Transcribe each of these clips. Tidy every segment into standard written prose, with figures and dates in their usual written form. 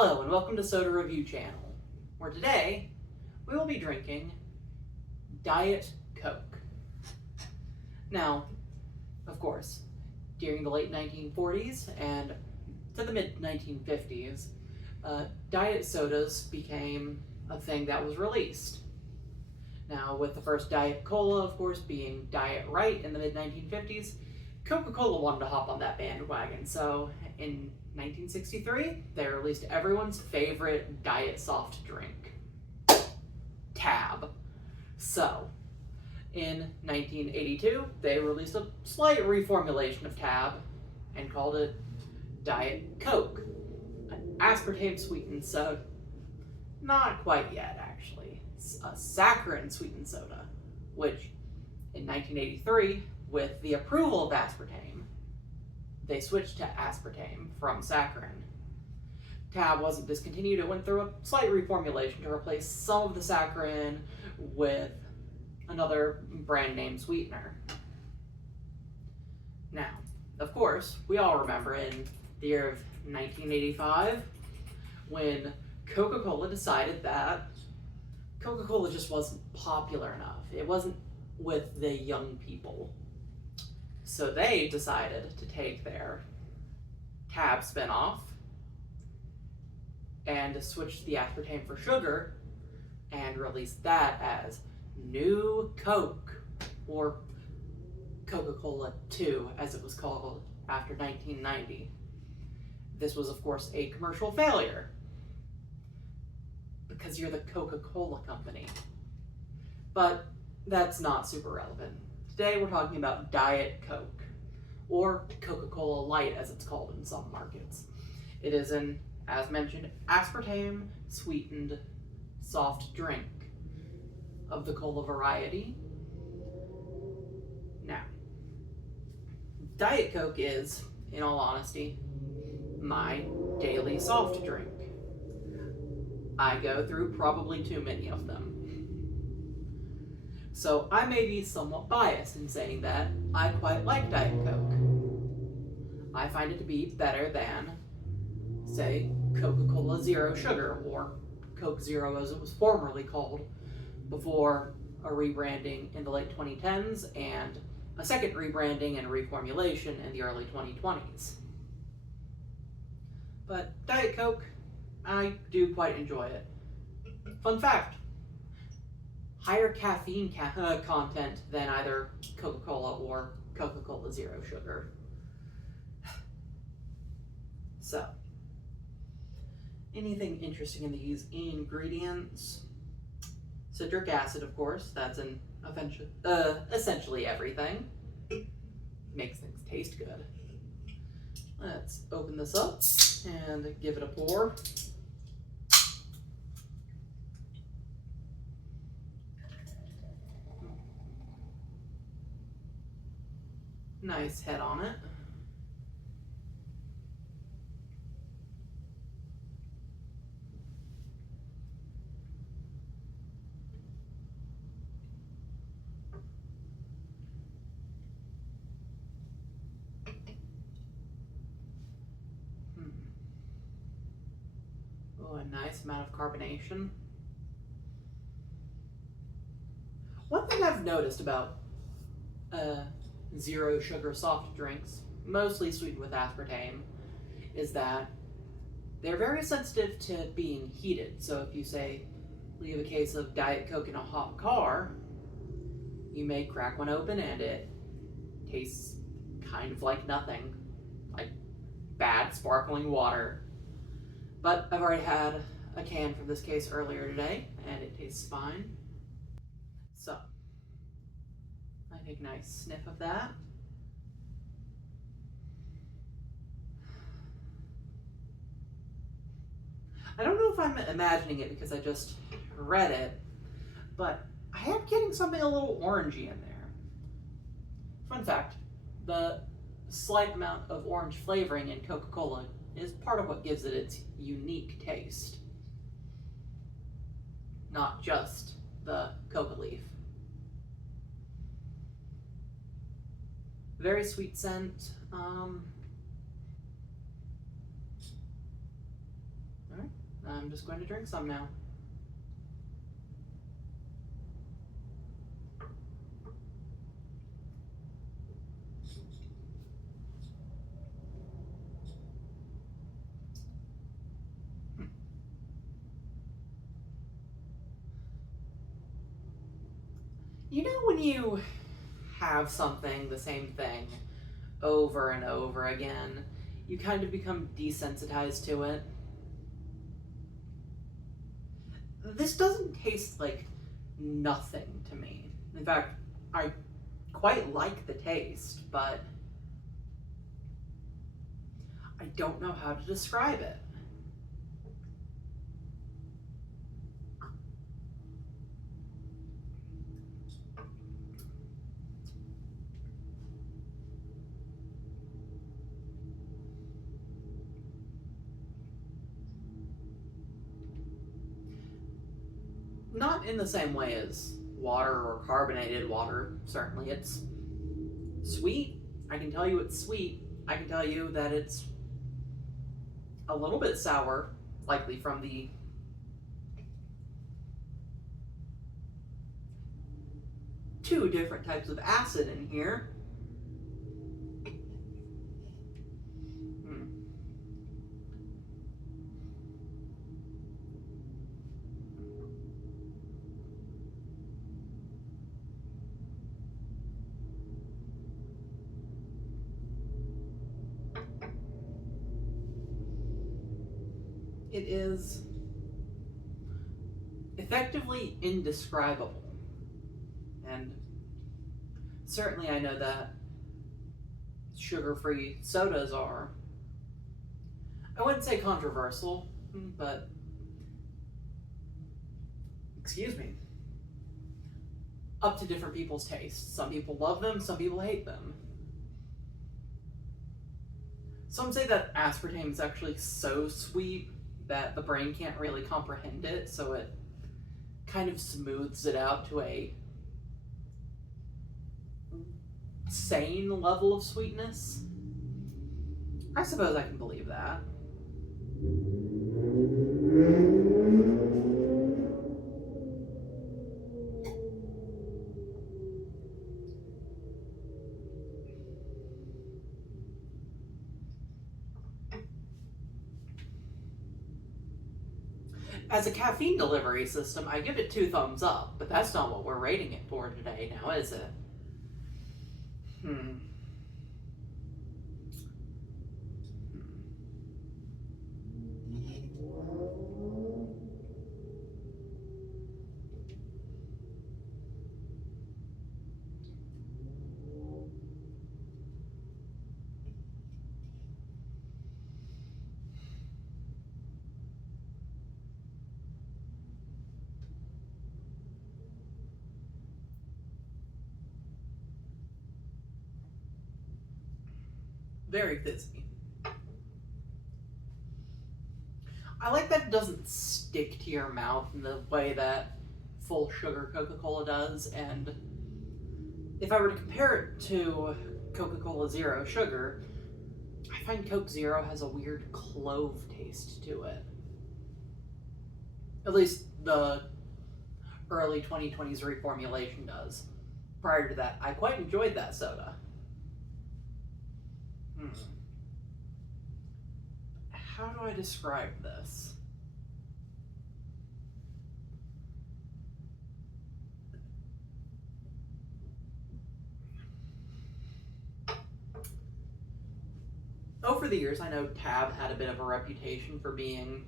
Hello and welcome to Soda Review Channel, where today we will be drinking Diet Coke. Now, of course, during the late 1940s and to the mid-1950s, diet sodas became a thing that was released. Now, with the first Diet Cola, of course, being Diet Right in the mid-1950s, Coca-Cola wanted to hop on that bandwagon, so in 1963, they released everyone's favorite diet soft drink, Tab. So, in 1982, they released a slight reformulation of Tab and called it Diet Coke, an aspartame sweetened soda. Not quite yet, actually. It's a saccharin sweetened soda, which in 1983, with the approval of aspartame, they switched to aspartame from saccharin. Tab wasn't discontinued, it went through a slight reformulation to replace some of the saccharin with another brand name sweetener. Now, of course, we all remember in the year of 1985 when Coca-Cola decided that Coca-Cola just wasn't popular enough. It wasn't with the young people. So they decided to take their Tab spinoff and switch the aspartame for sugar and release that as New Coke, or Coca-Cola 2 as it was called after 1990. This was, of course, a commercial failure because you're the Coca-Cola company. But that's not super relevant. Today we're talking about Diet Coke, or Coca-Cola Light as it's called in some markets. It is an, as mentioned, aspartame sweetened soft drink of the cola variety. Now, Diet Coke is, in all honesty, my daily soft drink. I go through probably too many of them. So I may be somewhat biased in saying that I quite like Diet Coke. I find it to be better than, say, Coca-Cola Zero Sugar, or Coke Zero as it was formerly called, before a rebranding in the late 2010s and a second rebranding and reformulation in the early 2020s. But Diet Coke, I do quite enjoy it. Fun fact, higher caffeine content than either Coca-Cola or Coca-Cola Zero Sugar. So, anything interesting in these ingredients? Citric acid, of course, that's in essentially everything. Makes things taste good. Let's open this up and give it a pour. Nice head on it. Oh, a nice amount of carbonation. One thing I've noticed about zero sugar soft drinks, mostly sweetened with aspartame, is that they're very sensitive to being heated. So if you say, leave a case of Diet Coke in a hot car, you may crack one open and it tastes kind of like nothing, like bad sparkling water. But I've already had a can from this case earlier today and it tastes fine. So, I take a nice sniff of that. I don't know if I'm imagining it because I just read it, but I am getting something a little orangey in there. Fun fact, the slight amount of orange flavoring in Coca-Cola is part of what gives it its unique taste. Not just the coca leaf. Very sweet scent. Alright. I'm just going to drink some now. You know when you have something, the same thing, over and over again, you kind of become desensitized to it? This doesn't taste like nothing to me. In fact, I quite like the taste, but I don't know how to describe it. Not in the same way as water or carbonated water, certainly. It's sweet. I can tell you it's sweet. I can tell you that it's a little bit sour, likely from the two different types of acid in here. It is effectively indescribable. And certainly I know that sugar-free sodas are, I wouldn't say controversial, but, excuse me, up to different people's tastes. Some people love them, some people hate them. Some say that aspartame is actually so sweet that the brain can't really comprehend it, so it kind of smooths it out to a sane level of sweetness. I suppose I can believe that. As a caffeine delivery system, I give it 2 thumbs up, but that's not what we're rating it for today now, is it? Very fizzy. I like that it doesn't stick to your mouth in the way that full sugar Coca-Cola does, and if I were to compare it to Coca-Cola Zero Sugar, I find Coke Zero has a weird clove taste to it. At least the early 2020s reformulation does. Prior to that, I quite enjoyed that soda. How do I describe this? Over the years, I know Tab had a bit of a reputation for being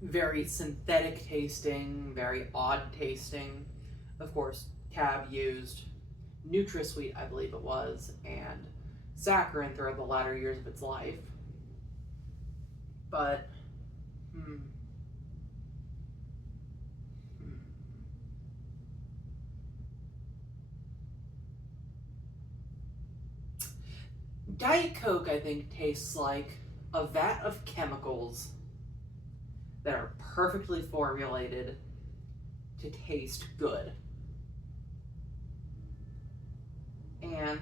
very synthetic tasting, very odd tasting. Of course, Tab used NutraSweet, I believe it was, and saccharin throughout the latter years of its life. But, Diet Coke, I think, tastes like a vat of chemicals that are perfectly formulated to taste good. And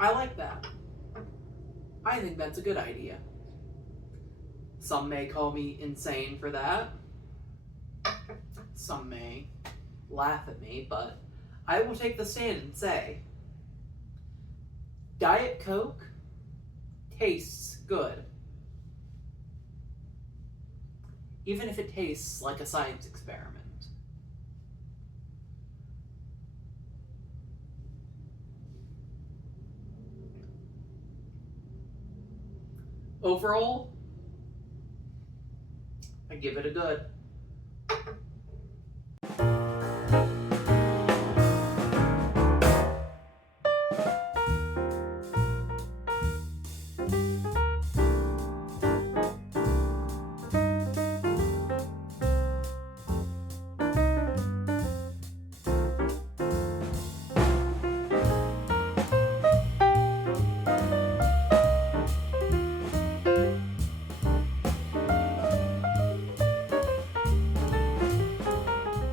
I like that. I think that's a good idea. Some may call me insane for that. Some may laugh at me, but I will take the stand and say Diet Coke tastes good. Even if it tastes like a science experiment. Overall, I give it a good.